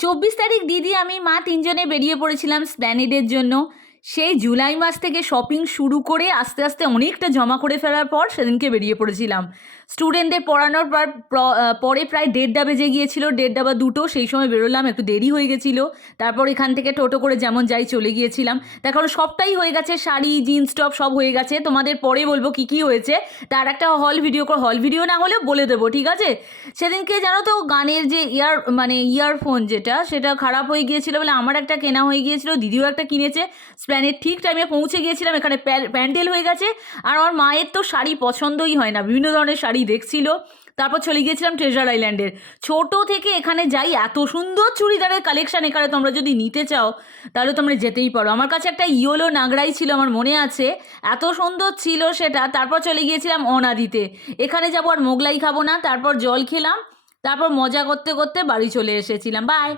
24 তারিখ দিদি আমি মা তিনজনে বেরিয়ে পড়েছিলাম স্প্ল্যানেডের জন্য। সেই জুলাই মাস থেকে শপিং শুরু করে আস্তে আস্তে অনেকটা জমা করে ফেলার পর সেদিনকে বেরিয়ে পড়েছিলাম। স্টুডেন্টদের পড়ানোর পরে প্রায় 1:30 বেজে গিয়েছিল, 1:30 বা 2টো, সেই সময় বেরোলাম, একটু দেরি হয়ে গেছিলো। তারপর এখান থেকে টোটো করে যেমন যাই চলে গিয়েছিলাম। তার কারণ সবটাই হয়ে গেছে, শাড়ি জিন্স টপ সব হয়ে গেছে। তোমাদের পরে বলবো কী কী হয়েছে, তার একটা হল ভিডিও না হলেও বলে দেবো, ঠিক আছে? সেদিনকে জানো তো গানের যে ইয়ারফোন যেটা, সেটা খারাপ হয়ে গিয়েছিল বলে আমার একটা কেনা হয়ে গিয়েছিল, দিদিও একটা কিনেছে। স্প্ল্যানেড ঠিক টাইমে পৌঁছে গিয়েছিলাম, এখানে প্যান্ডেল হয়ে গেছে। আর আমার মায়ের তো শাড়ি পছন্দই হয় না, বিভিন্ন ধরনের শাড়ি দেখছিল। তারপর চলে গিয়েছিলাম ট্রেজার আইল্যান্ডের। ছোট থেকে এখানে যাই, এত সুন্দর চুড়িদারের কালেকশন এখানে, তোমরা যদি নিতে চাও তাহলে তোমরা যেতেই পারো। আমার কাছে একটা ইয়োলো নাগরাই ছিল, আমার মনে আছে, এত সুন্দর ছিল সেটা। তারপর চলে গিয়েছিলাম অনাদিতে। এখানে যাবো আর মোগলাই খাবো না, তারপর জল খেলাম, তারপর মজা করতে করতে বাড়ি চলে এসেছিলাম। বাই।